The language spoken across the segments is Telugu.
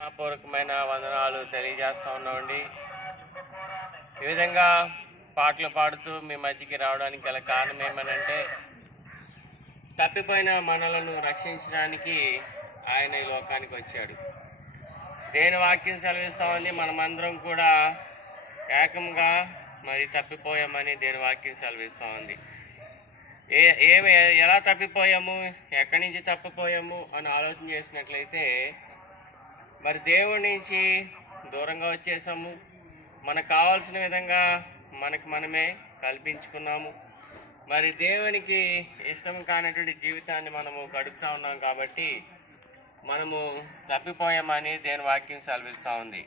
పూర్వకమైన వందనాలు తెలియజేస్తూ ఉన్నామండి. ఈ విధంగా పాటలు పాడుతూ మీ మధ్యకి రావడానికి గల కారణం ఏమనంటే, తప్పిపోయిన మనలను రక్షించడానికి ఆయన ఈ లోకానికి వచ్చాడు. దేని వాక్యం సెలవిస్తూ ఉంది, మనమందరం కూడా ఏకంగా మరి తప్పిపోయామని దేని వాక్యం సెలవిస్తూ ఉంది. ఏమి ఎలా తప్పిపోయాము, ఎక్కడి నుంచి తప్పిపోయాము అని ఆలోచన చేసినట్లయితే, మరి దేవుడి నుంచి దూరంగా వచ్చేసాము. మనకు కావాల్సిన విధంగా మనకు మనమే కల్పించుకున్నాము. మరి దేవునికి ఇష్టం కానటువంటి జీవితాన్ని మనము గడుపుతూ ఉన్నాం కాబట్టి మనము తప్పిపోయామని దేని వాక్యం సెలవిస్తూ ఉంది.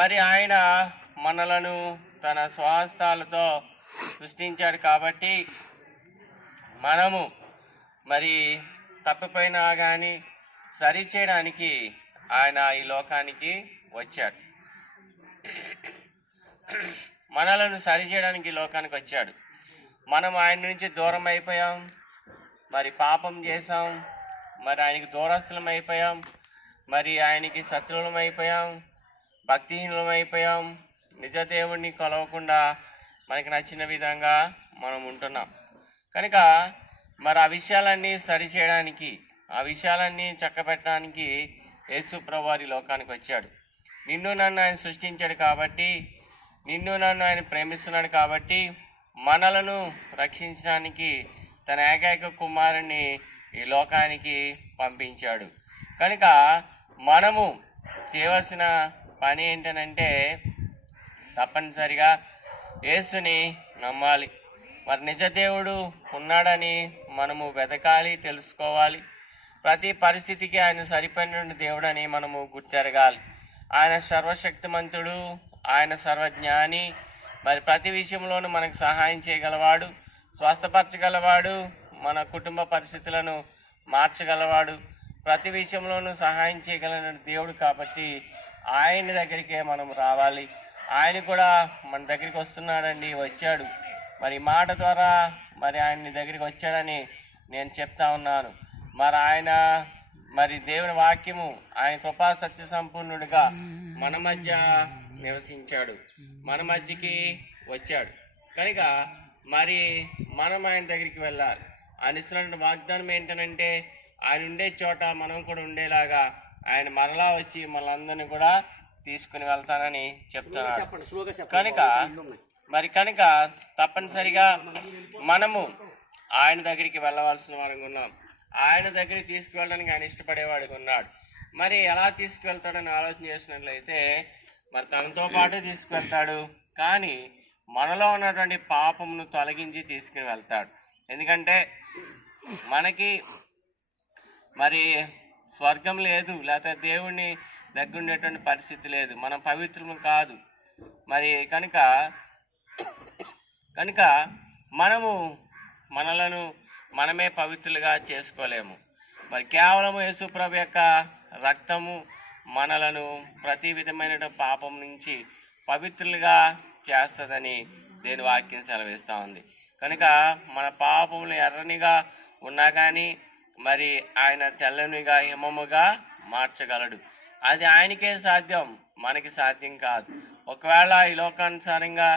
మరి ఆయన మనలను తన స్వహస్తాలతో సృష్టించాడు కాబట్టి మనము మరి తప్పిపోయినా కానీ సరిచేయడానికి ఆయన ఈ లోకానికి వచ్చాడు. మనలను సరిచేయడానికి ఈ లోకానికి వచ్చాడు. మనం ఆయన నుంచి దూరం అయిపోయాం, మరి పాపం చేసాం, మరి ఆయనకి దూరస్తులం అయిపోయాం, మరి ఆయనకి శత్రువులం అయిపోయాం, భక్తిహీనులం అయిపోయాం. నిజ దేవుణ్ణి కొలవకుండా మనకి నచ్చిన విధంగా మనం ఉంటున్నాం. కనుక మరి ఆ విషయాలన్నీ సరిచేయడానికి, ఆ విషయాలన్నీ చక్కబెట్టడానికి యేసు ప్రభువారి లోకానికి వచ్చాడు. నిన్ను నన్ను ఆయన సృష్టించాడు కాబట్టి, నిన్ను నన్ను ఆయన ప్రేమిస్తున్నాడు కాబట్టి మనలను రక్షించడానికి తన ఏకైక కుమారుణ్ణి ఈ లోకానికి పంపించాడు. కనుక మనము చేయవలసిన పని ఏంటనంటే, తప్పనిసరిగా యేసుని నమ్మాలి. మరి నిజదేవుడు ఉన్నాడని మనము వెతకాలి, తెలుసుకోవాలి. ప్రతి పరిస్థితికి ఆయన సరిపడిన దేవుడని మనము గుర్తెరగాలి. ఆయన సర్వశక్తిమంతుడు, ఆయన సర్వజ్ఞాని. మరి ప్రతి విషయంలోనూ మనకు సహాయం చేయగలవాడు, స్వస్థపరచగలవాడు, మన కుటుంబ పరిస్థితులను మార్చగలవాడు, ప్రతి విషయంలోనూ సహాయం చేయగలిగిన దేవుడు కాబట్టి ఆయన దగ్గరికే మనం రావాలి. ఆయన కూడా మన దగ్గరికి వస్తున్నాడండి, వచ్చాడు. మరి మాట ద్వారా మరి ఆయన దగ్గరికి వచ్చాడని నేను చెప్తా ఉన్నాను. మరి ఆయన మరి దేవుని వాక్యము ఆయన కృపా సత్య సంపూర్ణుడిగా మన మధ్య నివసించాడు, మన మధ్యకి వచ్చాడు. కనుక మరి మనం ఆయన దగ్గరికి వెళ్ళాలి. ఆయన ఇస్తున్న వాగ్దానం ఏంటనంటే, ఆయన ఉండే చోట మనం కూడా ఉండేలాగా ఆయన మరలా వచ్చి మనందరినీ కూడా తీసుకుని వెళ్తానని చెప్తున్నాడు. కనుక తప్పనిసరిగా మనము ఆయన దగ్గరికి వెళ్ళవలసిన వారికి ఉన్నాం. ఆయన దగ్గరికి తీసుకువెళ్ళడానికి ఆయన ఇష్టపడేవాడికి ఉన్నాడు. మరి ఎలా తీసుకువెళ్తాడని ఆలోచన చేసినట్లయితే, మరి తనతో పాటు తీసుకువెళ్తాడు, కానీ మనలో ఉన్నటువంటి పాపమును తొలగించి తీసుకుని వెళ్తాడు. ఎందుకంటే మనకి మరి స్వర్గం లేదు, లేకపోతే దేవుణ్ణి దగ్గర ఉండేటువంటి పరిస్థితి లేదు, మనం పవిత్రము కాదు. మరి కనుక మనము మనలను మనమే పవిత్రులుగా చేసుకోలేము. మరి కేవలం యేసుప్రభు యొక్క రక్తము మనలను ప్రతి విధమైన పాపం నుంచి పవిత్రులుగా చేస్తుందని దేని వాక్యం సెలవిస్తూ ఉంది. కనుక మన పాపములు ఎర్రనిగా ఉన్నా కానీ మరి ఆయన తెల్లనిగా హిమముగా మార్చగలడు. అది ఆయనకే సాధ్యం, మనకి సాధ్యం కాదు. ఒకవేళ ఈ లోకానుసారంగా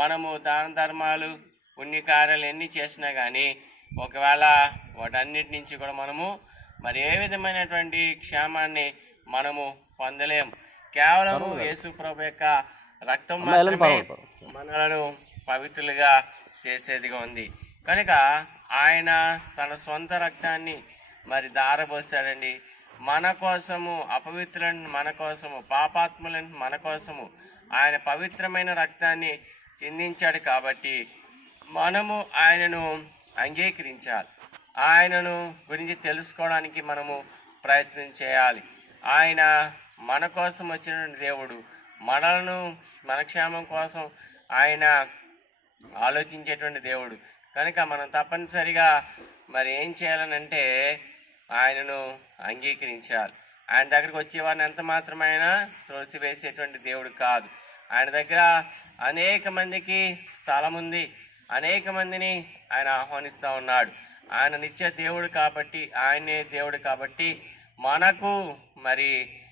మనము దాన ధర్మాలు పుణ్యకార్యాలు ఎన్ని చేసినా కానీ ఒకవేళ వాటన్నిటి నుంచి కూడా మనము మరి ఏ విధమైనటువంటి క్షేమాన్ని మనము పొందలేము. కేవలం యేసు ప్రభు యొక్క రక్తం మాత్రమే మనలను పవిత్రులుగా చేసేదిగా ఉంది. కనుక ఆయన తన సొంత రక్తాన్ని మరి ధారపోసాడండి. మన కోసము, అపవిత్రులను మన కోసము, పాపాత్ములను మన కోసము ఆయన పవిత్రమైన రక్తాన్ని చిందించాడు. కాబట్టి మనము ఆయనను అంగీకరించాలి, ఆయనను గురించి తెలుసుకోవడానికి మనము ప్రయత్నం చేయాలి. ఆయన మన కోసం వచ్చినటువంటి దేవుడు, మనలను మన క్షేమం కోసం ఆయన ఆలోచించేటువంటి దేవుడు. కనుక మనం తప్పనిసరిగా మరి ఏం చేయాలనంటే ఆయనను అంగీకరించాలి. ఆయన దగ్గరికి వచ్చేవారిని ఎంత మాత్రమైనా త్రోసివేసేటువంటి దేవుడు కాదు. ఆయన దగ్గర అనేక మందికి స్థలం ఉంది, అనేక మందిని ఆయన ఆహ్వానిస్తూ ఉన్నాడు. ఆయన నిత్య దేవుడు కాబట్టి, ఆయనే దేవుడు కాబట్టి మనకు మరి